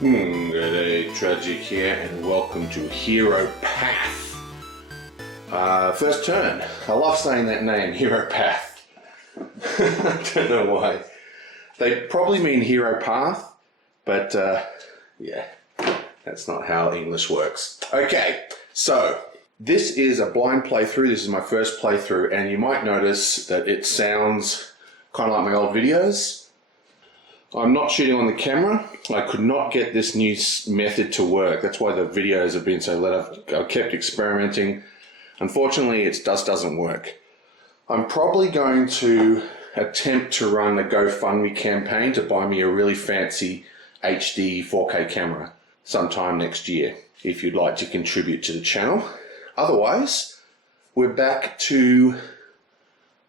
Good day, Tragic here, and welcome to Heropath. First turn. I love saying that name, Heropath. I don't know why. They probably mean Heropath, but yeah, that's not how English works. Okay, so this is a blind playthrough. This is my first playthrough, and you might notice that it sounds kind of like my old videos. I'm not shooting on the camera. I could not get this new method to work. That's why the videos have been so late. I've kept experimenting. Unfortunately, it just doesn't work. I'm probably going to attempt to run a GoFundMe campaign to buy me a really fancy HD 4K camera sometime next year, if you'd like to contribute to the channel. Otherwise, we're back to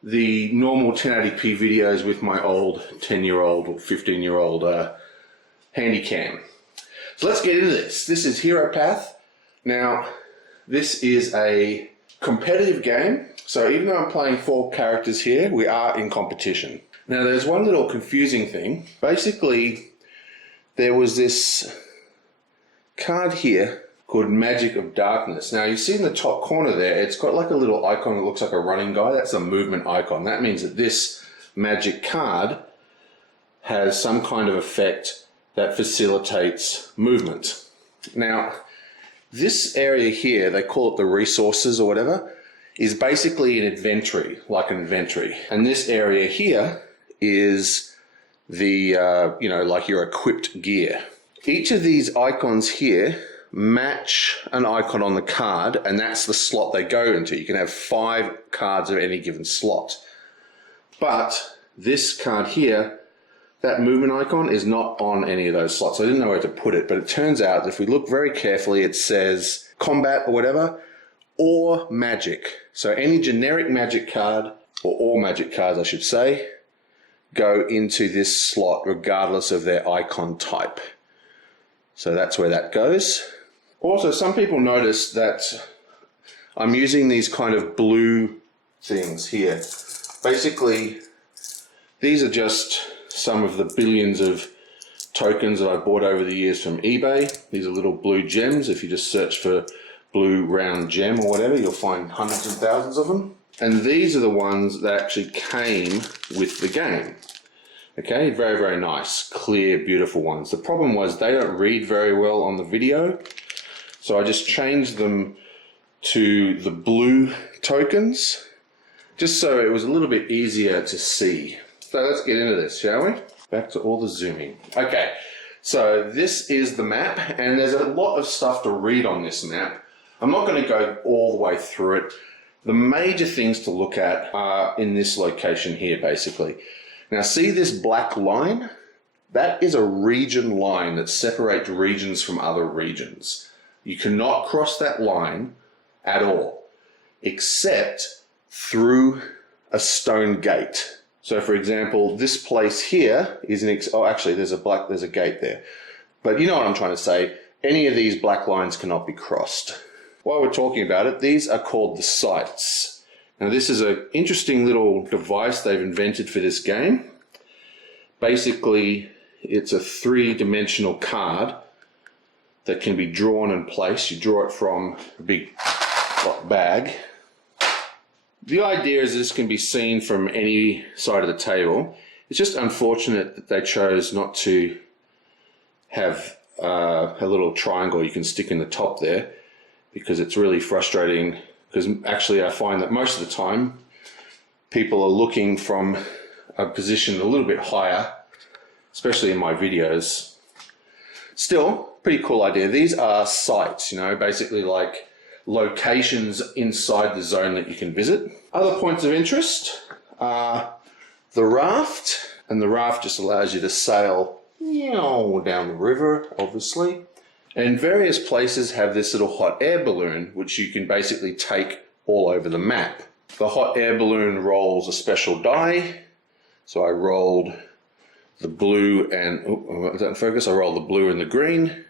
the normal 1080p videos with my old 10-year-old or 15-year-old Handycam. So let's get into this. This is Heropath. Now, this is a competitive game. So even though I'm playing 4 characters here, we are in competition. Now, there's one little confusing thing. Basically, there was this card here called Magic of Darkness. Now you see in the top corner there, it's got like a little icon that looks like a running guy. That's a movement icon. That means that this magic card has some kind of effect that facilitates movement. Now, this area here, they call it the resources or whatever, is basically an inventory, like an inventory. And this area here is the, like your equipped gear. Each of these icons here match an icon on the card, and that's the slot they go into. You can have 5 cards of any given slot. But this card here, that movement icon is not on any of those slots. I didn't know where to put it, but it turns out that if we look very carefully, it says combat or whatever, or magic. So any generic magic card, or all magic cards I should say, go into this slot regardless of their icon type. So that's where that goes. Also, some people notice that I'm using these kind of blue things here. Basically, these are just some of the billions of tokens that I bought over the years from eBay. These are little blue gems. If you just search for blue round gem or whatever, you'll find hundreds and thousands of them. And these are the ones that actually came with the game. Okay, very, very nice, clear, beautiful ones. The problem was they don't read very well on the video, so I just changed them to the blue tokens, just so it was a little bit easier to see. So let's get into this, shall we? Back to all the zooming. Okay, so this is the map, and there's a lot of stuff to read on this map. I'm not going to go all the way through it. The major things to look at are in this location here, basically. Now see this black line? That is a region line that separates regions from other regions. You cannot cross that line at all, except through a stone gate. So for example, this place here is actually there's a gate there. But you know what I'm trying to say, any of these black lines cannot be crossed. While we're talking about it, these are called the sites. Now this is an interesting little device they've invented for this game. Basically, it's a 3-dimensional card that can be drawn and placed. You draw it from a big bag. The idea is this can be seen from any side of the table. It's just unfortunate that they chose not to have a little triangle you can stick in the top there, because it's really frustrating. Because actually I find that most of the time people are looking from a position a little bit higher, especially in my videos. Still, pretty cool idea. These are sites, basically like locations inside the zone that you can visit. Other points of interest are the raft, and the raft just allows you to sail down the river, obviously. And various places have this little hot air balloon, which you can basically take all over the map. The hot air balloon rolls a special die. So I rolled the blue and, I rolled the blue and the green,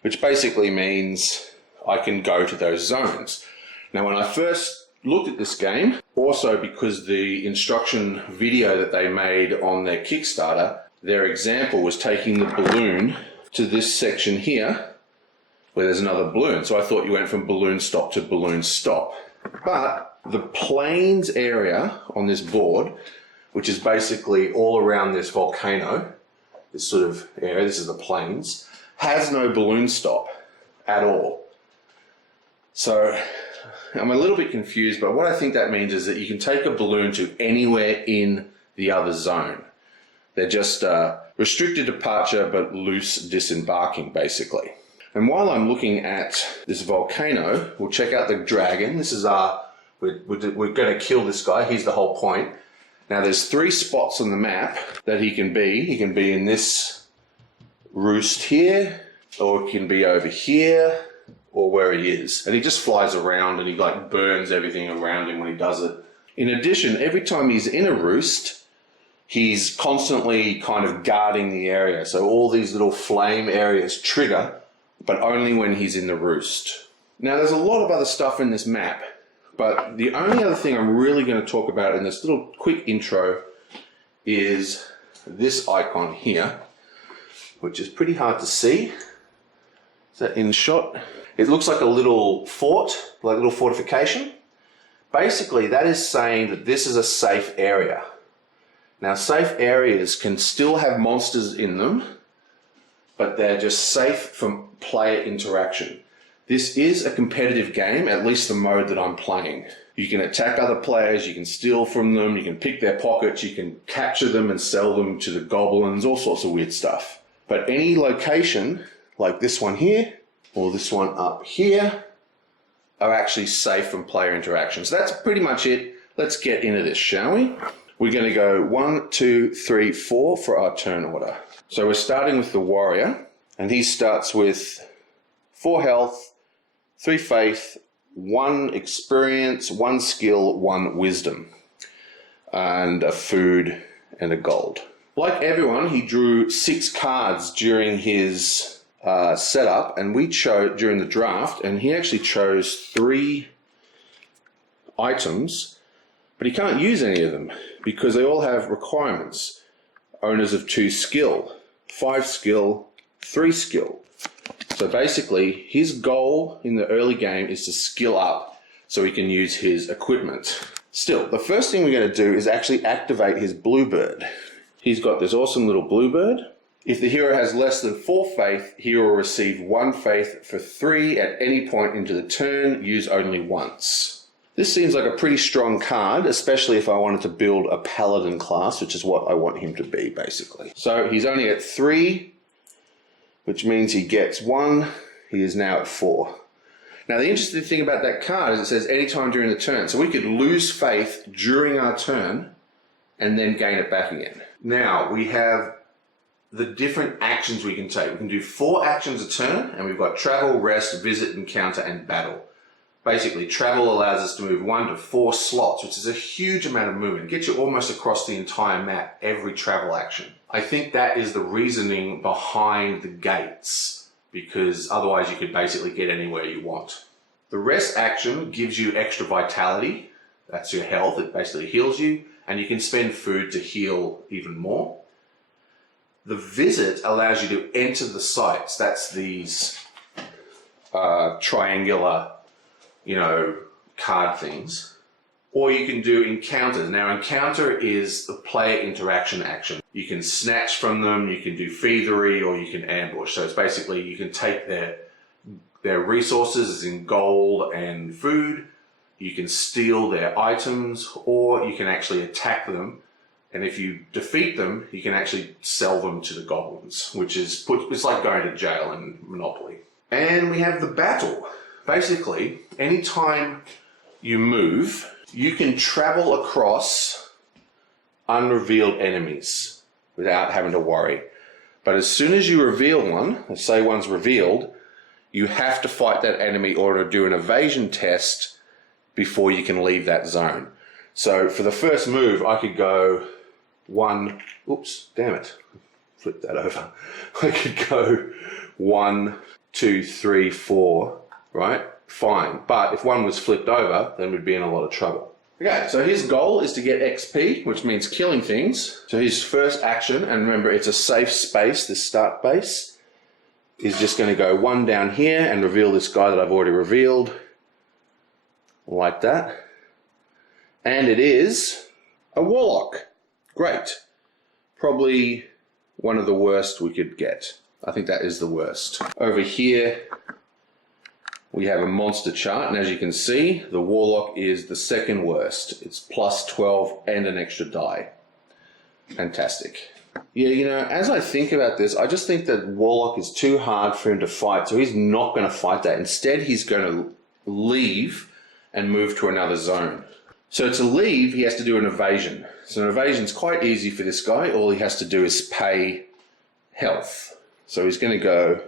which basically means I can go to those zones. Now, when I first looked at this game, also because the instruction video that they made on their Kickstarter, their example was taking the balloon to this section here where there's another balloon. So I thought you went from balloon stop to balloon stop. But the plains area on this board, which is basically all around this volcano, this sort of area, this is the plains, has no balloon stop at all. So I'm a little bit confused, but what I think that means is that you can take a balloon to anywhere in the other zone. They're just restricted departure but loose disembarking, basically. And while I'm looking at this volcano, we'll check out the dragon. This is we're going to kill this guy. He's the whole point. Now there's 3 spots on the map that he can be. He can be in this roost here, or he can be over here, or where he is. And he just flies around and he like burns everything around him when he does it. In addition, every time he's in a roost, he's constantly kind of guarding the area. So all these little flame areas trigger, but only when he's in the roost. Now there's a lot of other stuff in this map, but the only other thing I'm really going to talk about in this little quick intro is this icon here, which is pretty hard to see. Is that in shot? It looks like a little fort, like a little fortification. Basically, that is saying that this is a safe area. Now, safe areas can still have monsters in them, but they're just safe from player interaction. This is a competitive game, at least the mode that I'm playing. You can attack other players, you can steal from them, you can pick their pockets, you can capture them and sell them to the goblins, all sorts of weird stuff. But any location, like this one here, or this one up here, are actually safe from player interaction. So that's pretty much it. Let's get into this, shall we? We're going to go 1, 2, 3, 4 for our turn order. So we're starting with the warrior, and he starts with 4 health, 3 faith, 1 experience, 1 skill, 1 wisdom, and a food and a gold. Like everyone, he drew 6 cards during his setup, and we chose during the draft, and he actually chose 3 items, but he can't use any of them because they all have requirements. Owners of 2 skill, 5 skill, 3 skill. So basically his goal in the early game is to skill up so he can use his equipment. Still, the first thing we're going to do is actually activate his bluebird. He's got this awesome little bluebird. If the hero has less than 4 faith, he will receive 1 faith for 3 at any point into the turn, used only once. This seems like a pretty strong card, especially if I wanted to build a paladin class, which is what I want him to be, basically. So he's only at 3, which means he gets 1. He is now at 4. Now the interesting thing about that card is it says anytime during the turn. So we could lose faith during our turn and then gain it back again. Now we have the different actions we can take. We can do 4 actions a turn, and we've got travel, rest, visit, encounter, and battle. Basically, travel allows us to move 1 to 4 slots, which is a huge amount of movement. It gets you almost across the entire map, every travel action. I think that is the reasoning behind the gates, because otherwise you could basically get anywhere you want. The rest action gives you extra vitality. That's your health. It basically heals you, and you can spend food to heal even more. The visit allows you to enter the sites. That's these triangular, card things. Or you can do encounters. Now, encounter is the player interaction action. You can snatch from them, you can do thievery, or you can ambush. So it's basically you can take their resources, as in gold and food. You can steal their items, or you can actually attack them. And if you defeat them, you can actually sell them to the goblins, which is, it's like going to jail in Monopoly. And we have the battle. Basically, anytime you move, you can travel across unrevealed enemies without having to worry. But as soon as you reveal one, let's say one's revealed, you have to fight that enemy or do an evasion test before you can leave that zone. So for the first move, I could go 1, oops, damn it, flip that over. I could go 1, 2, 3, 4, right? Fine. But if one was flipped over, then we'd be in a lot of trouble. Okay, so his goal is to get XP, which means killing things. So his first action, and remember it's a safe space, this start base, is just going to go one down here and reveal this guy that I've already revealed. Like that. And it is a Warlock. Great. Probably one of the worst we could get. I think that is the worst. Over here, we have a monster chart, and as you can see, the Warlock is the second worst. It's plus 12 and an extra die. Fantastic. Yeah, you know, as I think about this, I just think that Warlock is too hard for him to fight, so he's not going to fight that. Instead, he's going to leave and move to another zone. So to leave, he has to do an evasion. So an evasion is quite easy for this guy. All he has to do is pay health. So he's going to go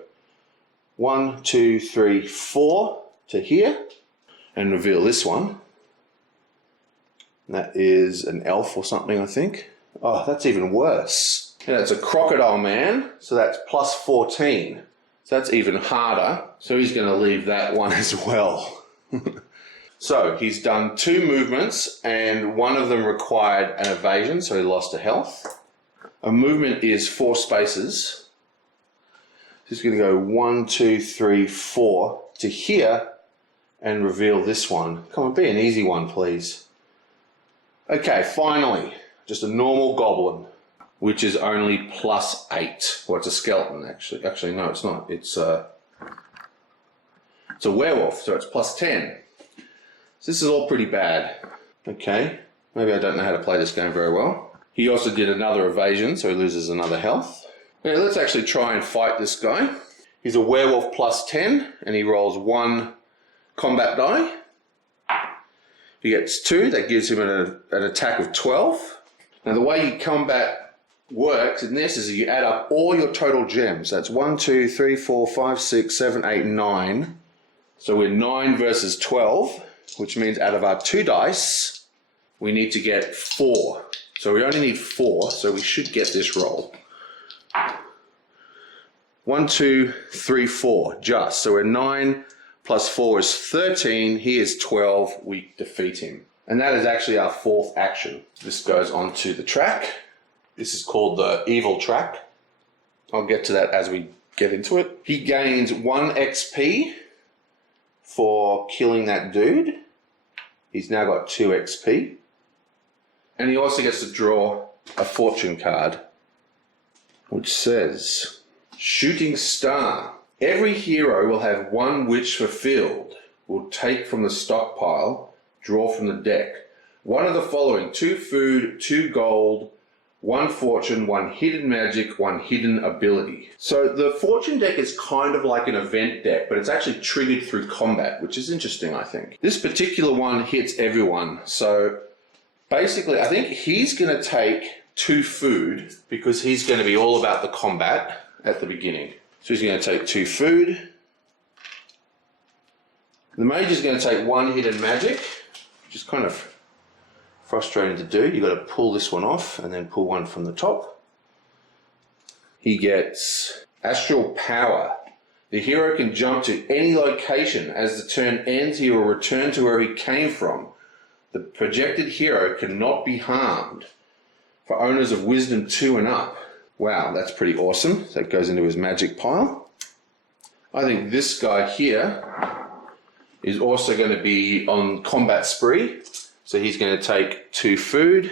1, 2, 3, 4 to here and reveal this one. That is an elf or something, I think. Oh, that's even worse. Yeah, it's a crocodile man, so that's plus 14. So that's even harder. So he's going to leave that one as well. So he's done 2 movements, and one of them required an evasion, so he lost a health. A movement is 4 spaces. He's going to go 1, 2, 3, 4 to here and reveal this one. Come on, be an easy one, please. Okay, finally, just a normal goblin, which is only plus 8. Well, it's a skeleton, actually. Actually, no, it's not. It's a werewolf, so it's plus 10. So this is all pretty bad. Okay, maybe I don't know how to play this game very well. He also did another evasion, so he loses another health. Okay, let's actually try and fight this guy. He's a werewolf plus 10, and he rolls 1 combat die. If he gets 2, that gives him an attack of 12. Now the way combat works in this is you add up all your total gems. That's 1, 2, 3, 4, 5, 6, 7, 8, 9. So we're 9 versus 12, which means out of our 2 dice, we need to get 4. So we only need 4, so we should get this roll. 1, 2, 3, 4, just. So we're 9 plus 4 is 13. He is 12. We defeat him. And that is actually our 4th action. This goes on to the track. This is called the evil track. I'll get to that as we get into it. He gains 1 XP for killing that dude. He's now got 2 XP. And he also gets to draw a fortune card, which says, Shooting Star. Every hero will have 1 wish fulfilled. Will take from the stockpile, draw from the deck. One of the following: 2 food, 2 gold, 1 fortune, 1 hidden magic, 1 hidden ability. So the fortune deck is kind of like an event deck, but it's actually triggered through combat, which is interesting, I think. This particular one hits everyone. So basically, I think he's going to take 2 food because he's going to be all about the combat at the beginning. So he's going to take 2 food. The mage is going to take 1 hidden magic, which is kind of frustrating to do. You've got to pull this one off and then pull one from the top. He gets Astral Power. The hero can jump to any location. As the turn ends, he will return to where he came from. The projected hero cannot be harmed. For owners of Wisdom 2 and up. Wow, that's pretty awesome. That goes into his magic pile. I think this guy here is also going to be on combat spree. So he's going to take 2 food.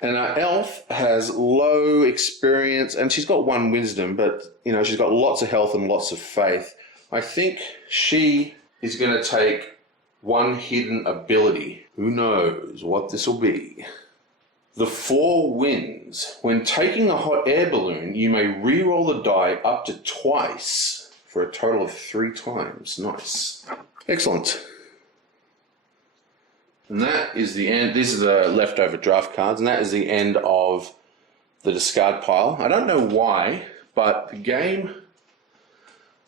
And our elf has low experience, and she's got 1 wisdom, but you know, she's got lots of health and lots of faith. I think she is going to take 1 hidden ability. Who knows what this will be? The 4 winds. When taking a hot air balloon, you may re-roll the die up to twice for a total of 3 times. Nice. Excellent. And that is the end. These are the leftover draft cards, and that is the end of the discard pile. I don't know why, but the game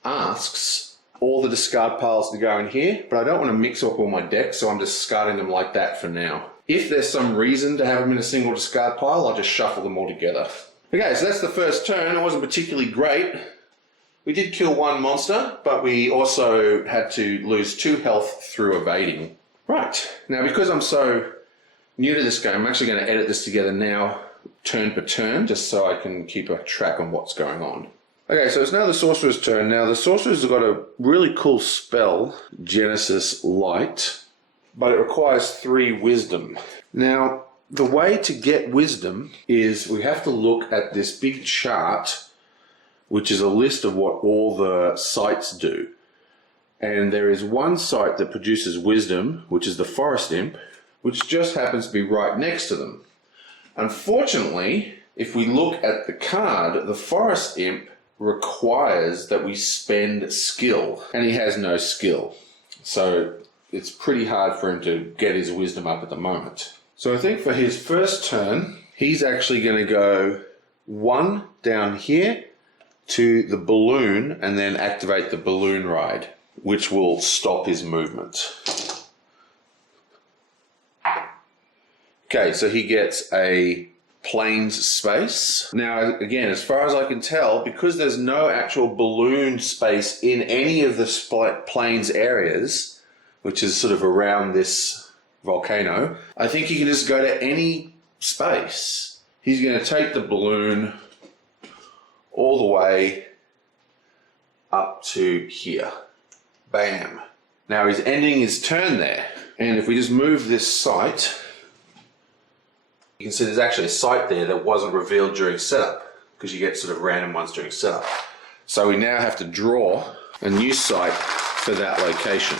asks all the discard piles to go in here, but I don't want to mix up all my decks, so I'm discarding them like that for now. If there's some reason to have them in a single discard pile, I'll just shuffle them all together. Okay, so that's the first turn. It wasn't particularly great. We did kill 1 monster, but we also had to lose 2 health through evading. Right, now because I'm so new to this game, I'm actually going to edit this together now, turn per turn, just so I can keep a track on what's going on. Okay, so it's now the Sorcerer's turn. Now the Sorcerer's got a really cool spell, Genesis Light, but it requires 3 wisdom. Now, the way to get wisdom is we have to look at this big chart, which is a list of what all the sites do. And there is one site that produces wisdom, which is the Forest Imp, which just happens to be right next to them. Unfortunately, if we look at the card, the Forest Imp requires that we spend skill, and he has no skill. So it's pretty hard for him to get his wisdom up at the moment. So I think for his first turn, he's actually going to go 1 down here to the balloon and then activate the balloon ride, which will stop his movement. Okay, so he gets a plains space. Now, again, as far as I can tell, because there's no actual balloon space in any of the plains areas, which is sort of around this volcano, I think he can just go to any space. He's going to take the balloon all the way up to here. Bam. Now he's ending his turn there. And if we just move this site, you can see there's actually a site there that wasn't revealed during setup, because you get sort of random ones during setup. So we now have to draw a new site for that location.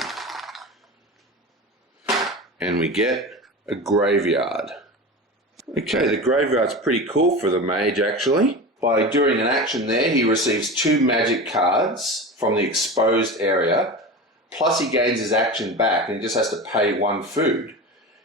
And we get a graveyard. Okay, the graveyard's pretty cool for the mage actually. By doing an action there, he receives 2 magic cards from the exposed area, plus he gains his action back and he just has to pay 1 food.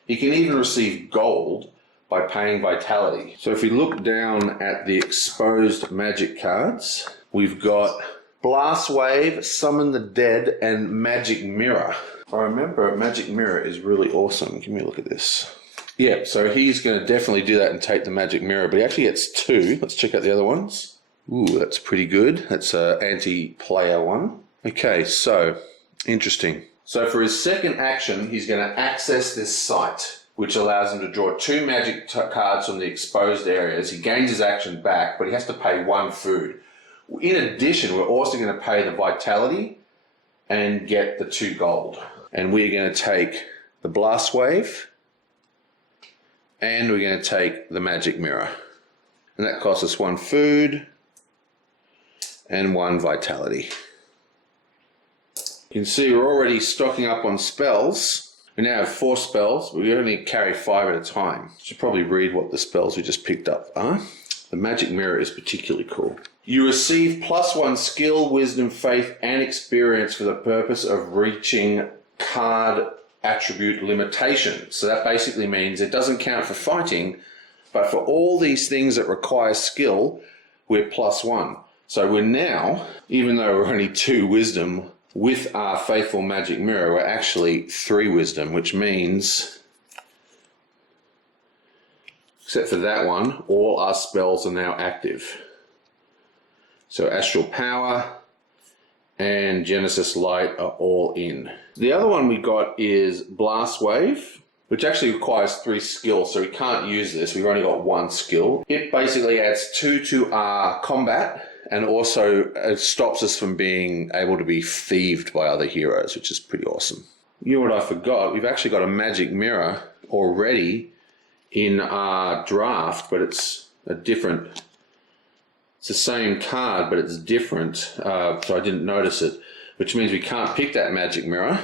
He can even receive gold by paying vitality. So if we look down at the exposed magic cards, we've got Blast Wave, Summon the Dead, and Magic Mirror. I remember Magic Mirror is really awesome. Give me a look at this. Yeah, so he's going to definitely do that and take the Magic Mirror, but he actually gets 2. Let's check out the other ones. Ooh, that's pretty good. That's an anti-player one. Okay, so interesting. So for his second action, he's going to access this site, which allows him to draw 2 magic cards from the exposed areas. He gains his action back, but he has to pay 1 food. In addition, we're also going to pay the vitality and get the 2 gold. And we're going to take the Blast Wave, and we're going to take the Magic Mirror. And that costs us 1 food and 1 vitality. You can see we're already stocking up on spells. We now have 4 spells, but we only carry 5 at a time. Should probably read what the spells we just picked up are. The Magic Mirror is particularly cool. You receive +1 skill, wisdom, faith, and experience for the purpose of reaching card attribute limitations. So that basically means it doesn't count for fighting, but for all these things that require skill, we're +1. So we're now, even though we're only 2 wisdom, with our faithful Magic Mirror, we're actually 3 wisdom, which means, except for that one, all our spells are now active. So Astral Power and Genesis Light are all in. The other one we got is Blast Wave, which actually requires 3 skill, so we can't use this. We've only got 1 skill. It basically adds 2 to our combat, and also it stops us from being able to be thieved by other heroes, which is pretty awesome. You know what I forgot? We've actually got a Magic Mirror already in our draft, but it's a different... It's the same card, but it's different, so I didn't notice it, which means we can't pick that Magic Mirror,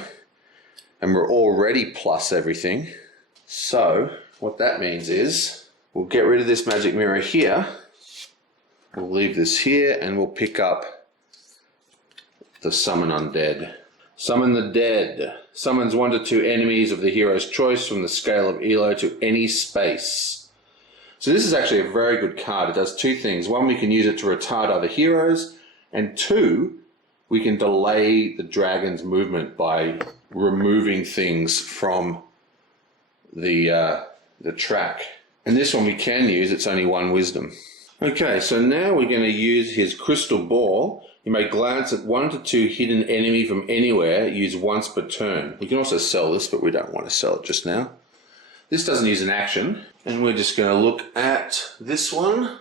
and we're already plus everything. So what that means is we'll get rid of this Magic Mirror here, we'll leave this here, and we'll pick up the Summon Undead. Summon the Dead. Summons 1 to 2 enemies of the hero's choice from the scale of Elo to any space. So this is actually a very good card. It does 2 things. 1, we can use it to retard other heroes, and 2, we can delay the dragon's movement by removing things from the track. And this one we can use, it's only 1 wisdom. Okay, so now we're going to use his Crystal Ball. You may glance at 1 to 2 hidden enemy from anywhere, use once per turn. We can also sell this, but we don't want to sell it just now. This doesn't use an action, and we're just going to look at this one.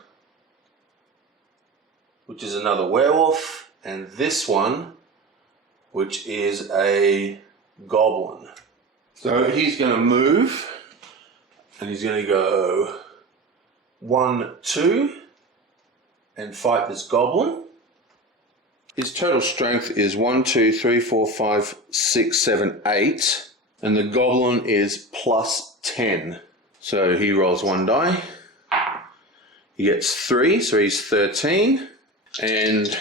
which is another werewolf, and this one, which is a goblin. So he's going to move, and he's going to go 1, 2, and fight this goblin. His total strength is 1, 2, 3, 4, 5, 6, 7, 8, and the goblin is plus 10. So he rolls 1 die. He gets 3, so he's 13. And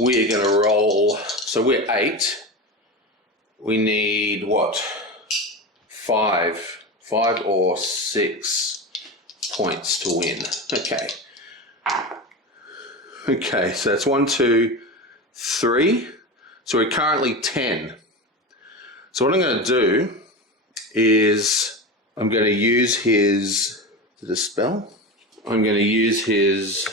we're going to roll, so we're 8. We need what? 5 or 6 points to win. Okay. Okay, so that's 1, 2, 3. So we're currently 10. So what I'm going to do is I'm going to use his, is it a spell? I'm going to use his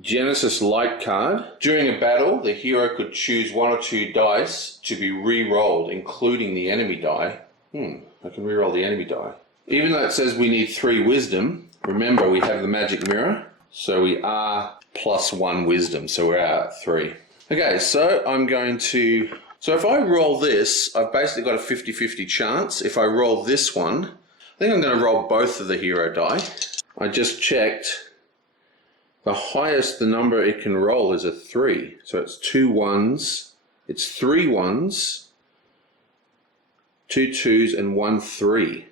Genesis Light card. During a battle, the hero could choose 1 or 2 dice to be re-rolled, including the enemy die. I can re-roll the enemy die. Even though it says we need 3 wisdom, remember we have the magic mirror, so we are plus 1 wisdom, so we're at 3. Okay, so I'm going to, so if I roll this, I've basically got a 50-50 chance. If I roll this one, I think I'm going to roll both of the hero die. I just checked. The highest the number it can roll is a 3. So it's 2 1s, it's 3 1s, 2 2s, and 1 3.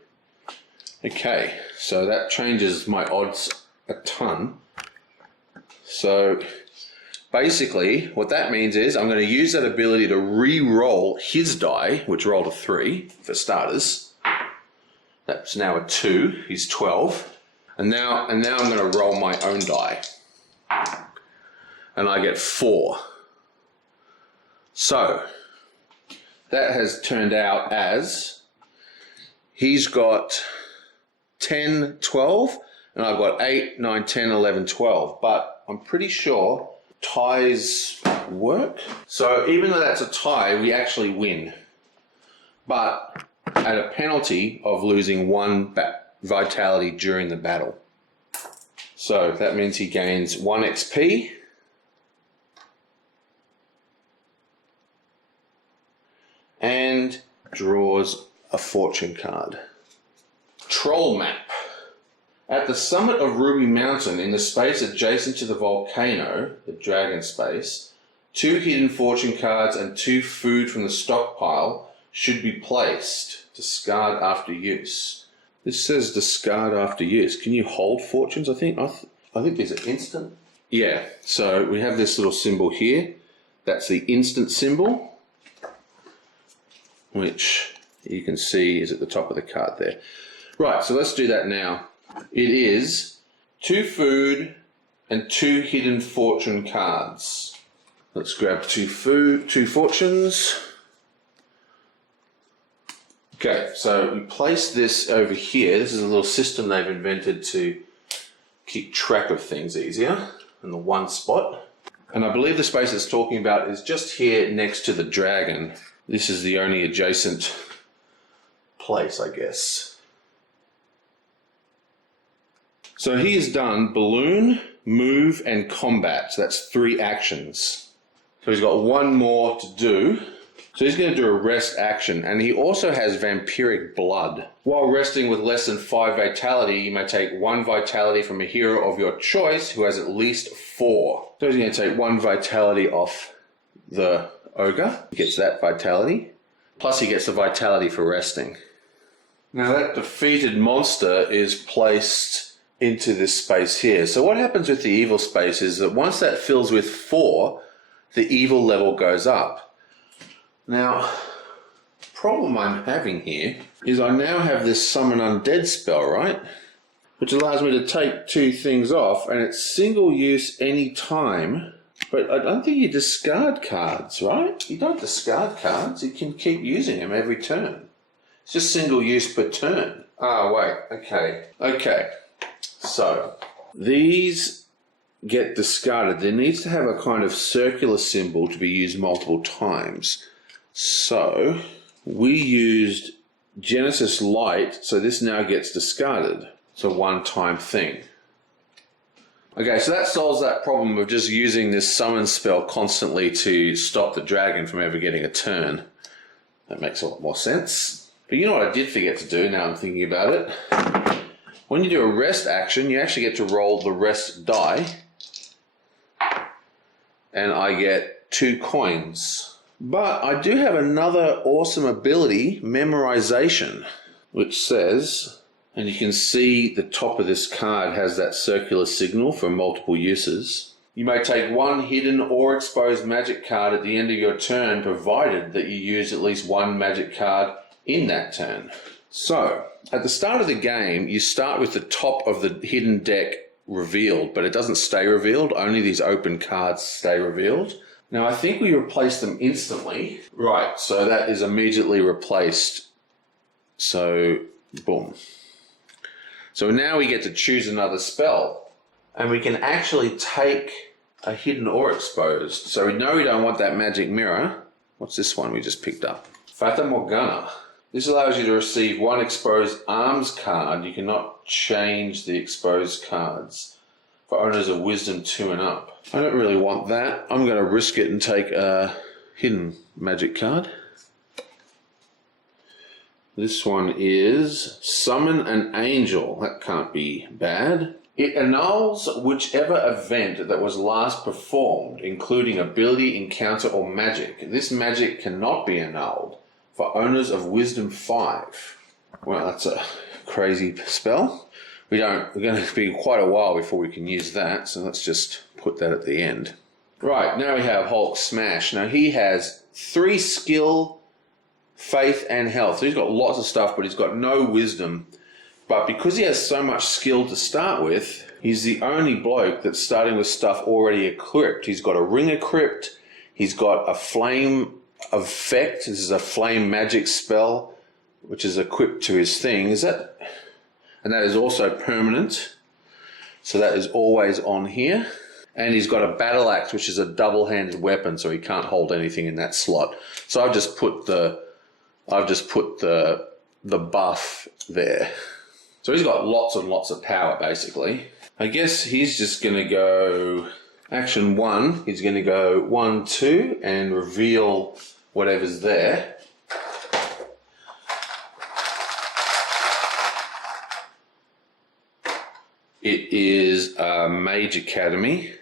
Okay, so that changes my odds a ton. So basically what that means is I'm going to use that ability to re-roll his die, which rolled a 3 for starters. That's now a 2, he's 12. And now I'm going to roll my own die. And I get 4. So that has turned out as he's got 10, 12, and I've got 8, 9, 10, 11, 12. But I'm pretty sure ties work. So even though that's a tie, we actually win. But at a penalty of losing 1 vitality during the battle. So that means he gains 1 XP. And draws a fortune card. Troll map. At the summit of Ruby Mountain, in the space adjacent to the volcano, the dragon space, 2 hidden fortune cards and 2 food from the stockpile should be placed. Discard after use. This says discard after use. Can you hold fortunes? I think these are instant. Yeah, so we have this little symbol here. That's the instant symbol, which you can see is at the top of the card there. Right, so let's do that now. It is 2 food and 2 hidden fortune cards. Let's grab 2 food, 2 fortunes. Okay, so we place this over here. This is a little system they've invented to keep track of things easier in the one spot. And I believe the space it's talking about is just here next to the dragon. This is the only adjacent place, I guess. So he has done balloon, move, and combat. So that's 3 actions. So he's got 1 more to do. So he's going to do a rest action, and he also has vampiric blood. While resting with less than 5 vitality, you may take 1 vitality from a hero of your choice who has at least 4. So he's going to take 1 vitality off the ogre. He gets that vitality. Plus he gets the vitality for resting. Now that defeated monster is placed into this space here. So what happens with the evil space is that once that fills with 4, the evil level goes up. Now, the problem I'm having here is I now have this summon undead spell, right? Which allows me to take 2 things off, and it's single use any time. But I don't think you discard cards, right? You don't discard cards. You can keep using them every turn. It's just single use per turn. Ah, wait. Okay. Okay. So these get discarded. There needs to have a kind of circular symbol to be used multiple times. So we used Genesis Light, so this now gets discarded. It's a one-time thing. Okay, so that solves that problem of just using this summon spell constantly to stop the dragon from ever getting a turn. That makes a lot more sense. But you know what I did forget to do, now I'm thinking about it? When you do a rest action, you actually get to roll the rest die. And I get 2 coins. But I do have another awesome ability, Memorization, which says, and you can see the top of this card has that circular signal for multiple uses. You may take 1 hidden or exposed magic card at the end of your turn, provided that you use at least 1 magic card in that turn. So, at the start of the game, you start with the top of the hidden deck revealed, but it doesn't stay revealed, only these open cards stay revealed. Now I think we replace them instantly. Right, so that is immediately replaced. So, boom. So now we get to choose another spell. And we can actually take a hidden or exposed. So we know we don't want that magic mirror. What's this one we just picked up? Fata Morgana. This allows you to receive 1 exposed arms card. You cannot change the exposed cards for owners of Wisdom 2 and up. I don't really want that. I'm going to risk it and take a hidden magic card. This one is Summon an Angel. That can't be bad. It annuls whichever event that was last performed, including ability, encounter, or magic. This magic cannot be annulled for owners of Wisdom 5. Well, that's a crazy spell. We're going to be quite a while before we can use that, so let's just put that at the end. Right, now we have Hulk Smash. Now he has 3 skill, faith, and health. So he's got lots of stuff, but he's got no wisdom. But because he has so much skill to start with, he's the only bloke that's starting with stuff already equipped. He's got a ring equipped, he's got a flame effect. This is a flame magic spell, which is equipped to his thing. And that is also permanent. So that is always on here. And he's got a battle axe, which is a double-handed weapon, so he can't hold anything in that slot. So I've just put the buff there. So he's got lots and lots of power, basically. I guess he's just going to go action 1. He's going to go 1, 2, and reveal whatever's there. It is a Mage Academy.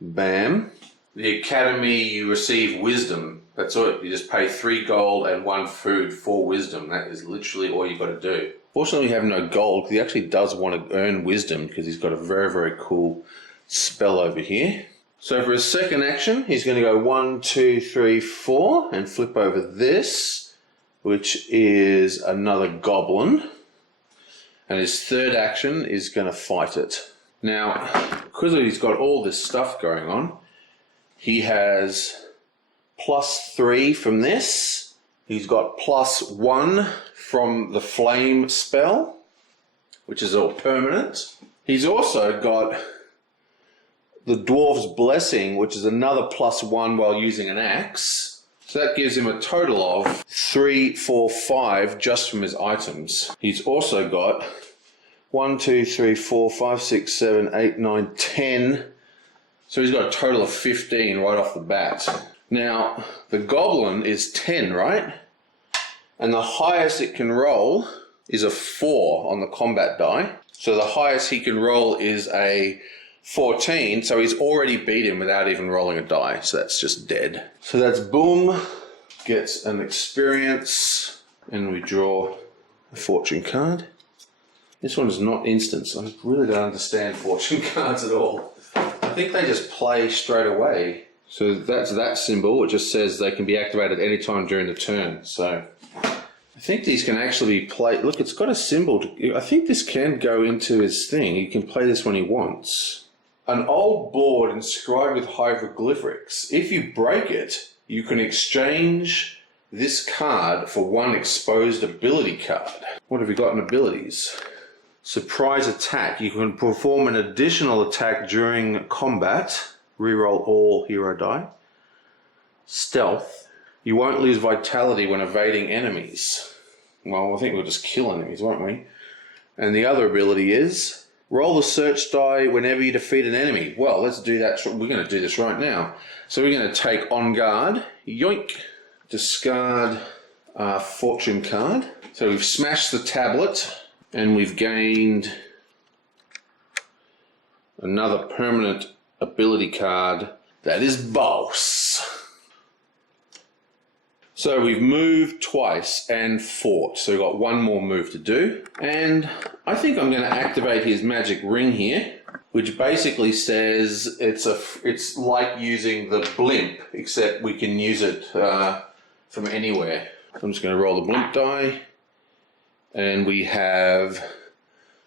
Bam. The Academy, you receive wisdom. That's it. You just pay 3 gold and 1 food for wisdom. That is literally all you've got to do. Fortunately, we have no gold because he actually does want to earn wisdom because he's got a very, very cool spell over here. So for his second action, he's going to go 1, 2, 3, 4 and flip over this, which is another goblin. And his third action is going to fight it. Now, because he's got all this stuff going on, he has +3 from this. He's got +1 from the flame spell, which is all permanent. He's also got the Dwarf's Blessing, which is another +1 while using an axe. So that gives him a total of 3, 4, 5 just from his items. He's also got 1, 2, 3, 4, 5, 6, 7, 8, 9, 10. So he's got a total of 15 right off the bat. Now, the goblin is 10, right? And the highest it can roll is a 4 on the combat die. So the highest he can roll is a 14, so he's already beat him without even rolling a die, so that's just dead. So that's boom, gets an experience, and we draw a fortune card. This one is not instant, so I really don't understand fortune cards at all. I think they just play straight away. So that's that symbol, it just says they can be activated any time during the turn, so I think these can actually be played. Look, it's got a symbol. I think this can go into his thing. He can play this when he wants. An old board inscribed with hieroglyphics. If you break it, you can exchange this card for 1 exposed ability card. What have you got in abilities? Surprise attack. You can perform an additional attack during combat. Reroll all hero die. Stealth. You won't lose vitality when evading enemies. Well, I think we'll just kill enemies, won't we? And the other ability is Roll the search die whenever you defeat an enemy. Well, let's do that. We're going to do this right now. So we're going to take On Guard, yoink, discard our Fortune card. So we've smashed the tablet and we've gained another permanent ability card that is Boss. So we've moved twice and fought, so we've got one more move to do. And I think I'm going to activate his magic ring here, which basically says it's like using the blimp, except we can use it from anywhere. So I'm just going to roll the blimp die, and we have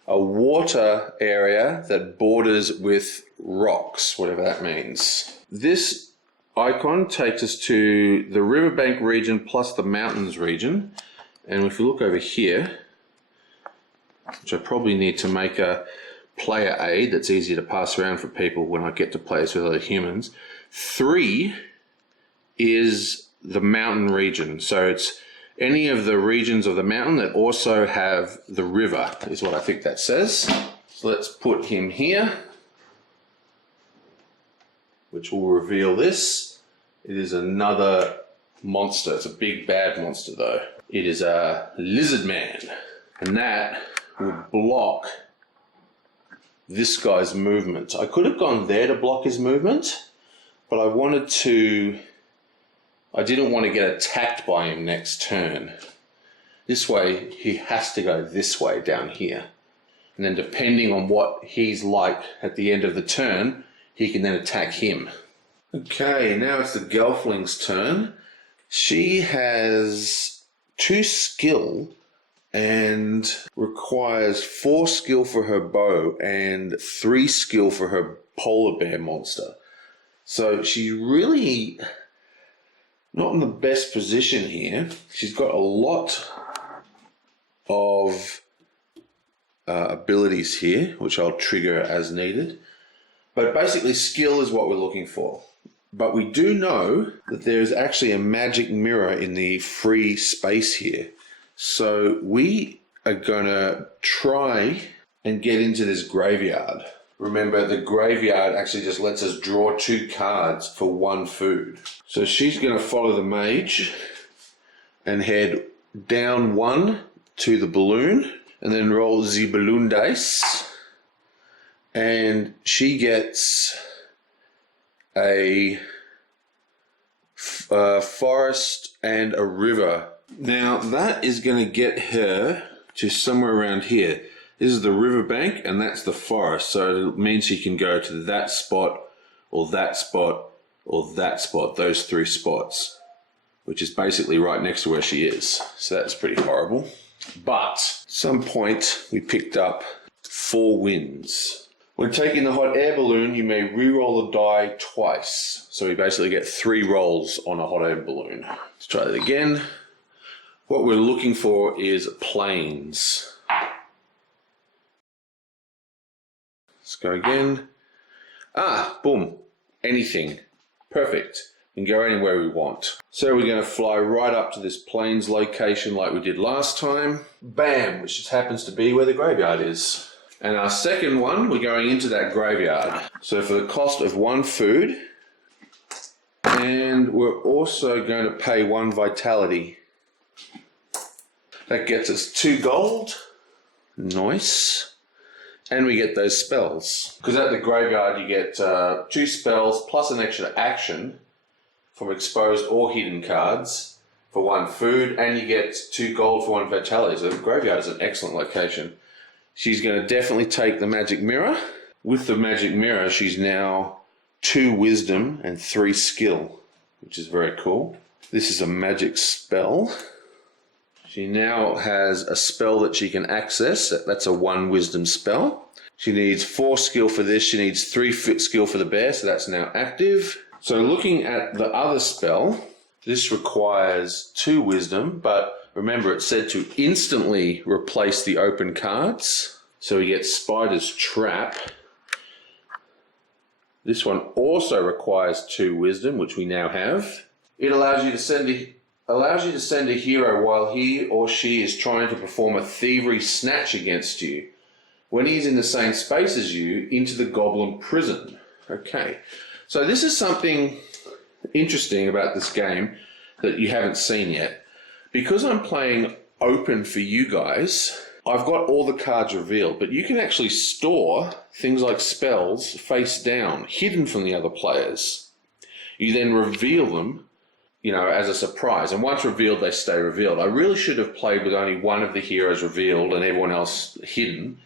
a water area that borders with rocks, whatever that means. This icon takes us to the riverbank region plus the mountains region, and if you look over here, which I probably need to make a player aid that's easier to pass around for people when I get to place with other humans, 3 is the mountain region. So it's any of the regions of the mountain that also have the river, is what I think that says. So let's put him here, which will reveal this. It is another monster. It's a big bad monster though. It is a lizard man, and that will block this guy's movement. I could have gone there to block his movement, but I didn't want to get attacked by him next turn. This way, he has to go this way down here. And then depending on what he's like at the end of the turn, he can then attack him. Okay, now it's the Gelfling's turn. She has 2 skill and requires 4 skill for her bow and 3 skill for her polar bear monster. So she's really not in the best position here. She's got a lot of abilities here, which I'll trigger as needed. But basically skill is what we're looking for. But we do know that there's actually a magic mirror in the free space here. So we are going to try and get into this graveyard. Remember, the graveyard actually just lets us draw 2 cards for 1 food. So she's going to follow the mage and head down 1 to the balloon and then roll the balloon dice. And she gets a forest and a river. Now that is going to get her to somewhere around here. This is the riverbank and that's the forest, so it means she can go to that spot or that spot or that spot, those 3 spots, which is basically right next to where she is. So that's pretty horrible. But at some point we picked up 4 wins. When taking the hot air balloon, you may re-roll the die twice. So we basically get 3 rolls on a hot air balloon. Let's try that again. What we're looking for is planes. Let's go again. Boom. Anything. Perfect. We can go anywhere we want. So we're going to fly right up to this plains location like we did last time. Bam, which just happens to be where the graveyard is. And our second one, we're going into that graveyard. So for the cost of 1 food, and we're also going to pay 1 vitality. That gets us 2 gold. Nice. And we get those spells. Because at the graveyard you get 2 spells plus an extra action from exposed or hidden cards for 1 food, and you get 2 gold for 1 vitality. So the graveyard is an excellent location. She's going to definitely take the magic mirror. With the magic mirror, she's now 2 wisdom and 3 skill, which is very cool. This is a magic spell. She now has a spell that she can access. That's a 1 wisdom spell. She needs 4 skill for this. She needs 3 skill for the bear, so that's now active. So looking at the other spell, this requires 2 wisdom, but remember, it said to instantly replace the open cards. So we get Spider's Trap. This one also requires 2 wisdom, which we now have. It allows you to send a hero while he or she is trying to perform a thievery snatch against you. when he's in the same space as you into the goblin prison. Okay, so this is something interesting about this game that you haven't seen yet. Because I'm playing open for you guys, I've got all the cards revealed, but you can actually store things like spells face down, hidden from the other players. You then reveal them, you know, as a surprise. And once revealed, they stay revealed. I really should have played with only one of the heroes revealed and everyone else hidden,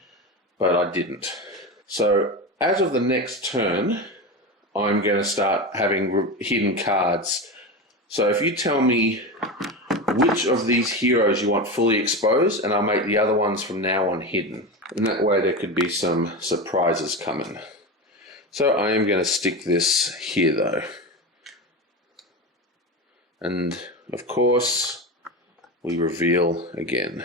but I didn't. So as of the next turn, I'm going to start having hidden cards. So if you tell me which of these heroes you want fully exposed, and I'll make the other ones from now on hidden. And that way there could be some surprises coming. So I am going to stick this here though. And of course, we reveal again.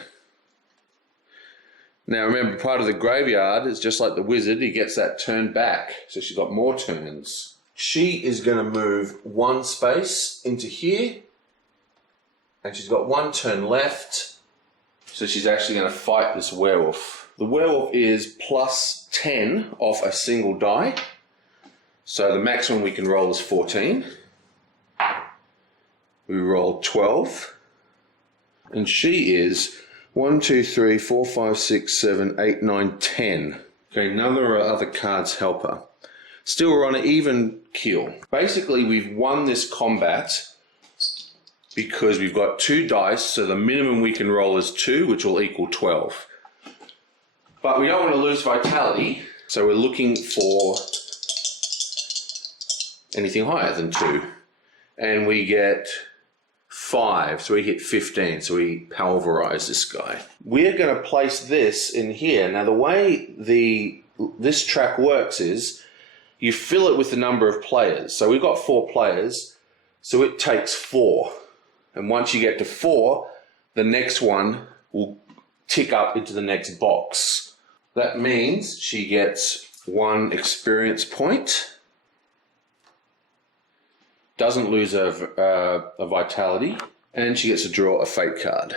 Now remember, part of the graveyard is just like the wizard, he gets that turn back. So she's got more turns. She is going to move one space into here. And she's got one turn left. So she's actually going to fight this werewolf. The werewolf is plus 10 off a single die. So the maximum we can roll is 14. We roll 12. And she is 1, 2, 3, 4, 5, 6, 7, 8, 9, 10. Okay, none of our other cards help her. Still, we're on an even keel. Basically, we've won this combat because we've got 2 dice, so the minimum we can roll is 2, which will equal 12. But we don't want to lose vitality, so we're looking for anything higher than 2. And we get 5, so we hit 15, so we pulverize this guy. We're going to place this in here. Now the way this track works is you fill it with the number of players. So we've got 4 players, so it takes 4. And once you get to 4, the next one will tick up into the next box. That means she gets 1 experience point, doesn't lose a vitality, and she gets to draw a fate card.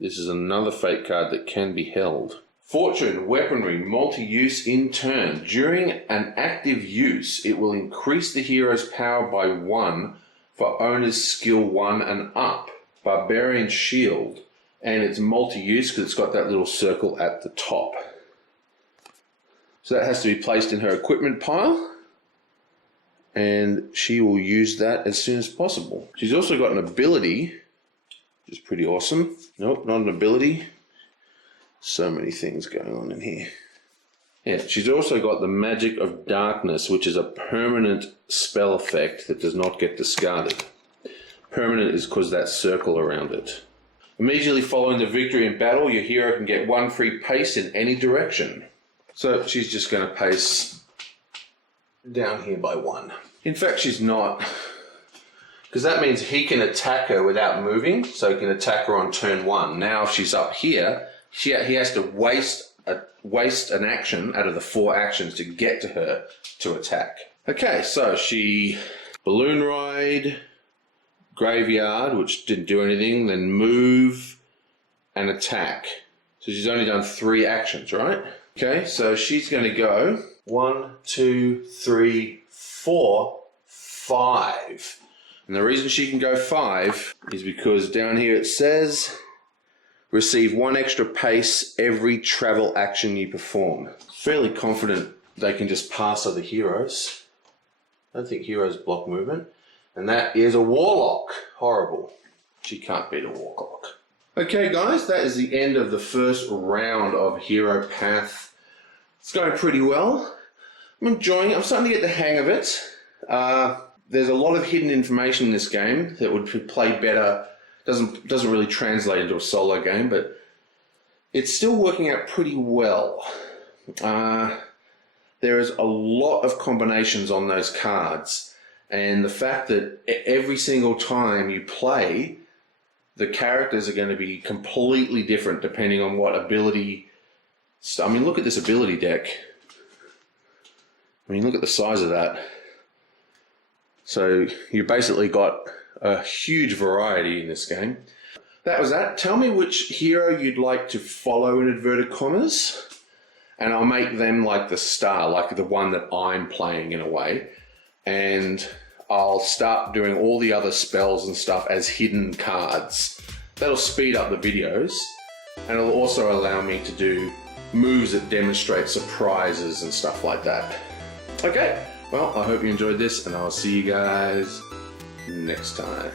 This is another fate card that can be held. Fortune, weaponry, multi-use in turn. During an active use, it will increase the hero's power by 1 for owner's skill 1 and up. Barbarian shield, and it's multi-use because it's got that little circle at the top. So that has to be placed in her equipment pile, and she will use that as soon as possible. She's also got an ability, which is pretty awesome. Nope, not an ability. So many things going on in here. Yeah, she's also got the Magic of Darkness, which is a permanent spell effect that does not get discarded. Permanent is because that circle around it. Immediately following the victory in battle, your hero can get 1 free pace in any direction. So she's just going to pace down here by 1. In fact, she's not, because that means he can attack her without moving, so he can attack her on turn 1. Now if she's up here, he has to waste an action out of the 4 actions to get to her to attack. Okay, so she balloon ride, graveyard, which didn't do anything, then move and attack. So she's only done 3 actions, right? Okay, so she's going to go 1, 2, 3, 4, 5. And the reason she can go 5 is because down here it says receive 1 extra pace every travel action you perform. Fairly confident they can just pass other heroes. I don't think heroes block movement. And that is a warlock. Horrible. She can't beat a warlock. Okay guys, that is the end of the first round of Heropath. It's going pretty well. I'm enjoying it. I'm starting to get the hang of it. There's a lot of hidden information in this game that would play better. Doesn't really translate into a solo game, but it's still working out pretty well. There is a lot of combinations on those cards, and the fact that every single time you play, the characters are going to be completely different depending on what ability. I mean, look at this ability deck. I mean, look at the size of that. So you basically got a huge variety in this game. That was that. Tell me which hero you'd like to follow in inverted commas. and I'll make them like the star, like the one that I'm playing in a way, and I'll start doing all the other spells and stuff as hidden cards. That'll speed up the videos, and it'll also allow me to do moves that demonstrate surprises and stuff like that. Okay, well, I hope you enjoyed this, and I'll see you guys next time.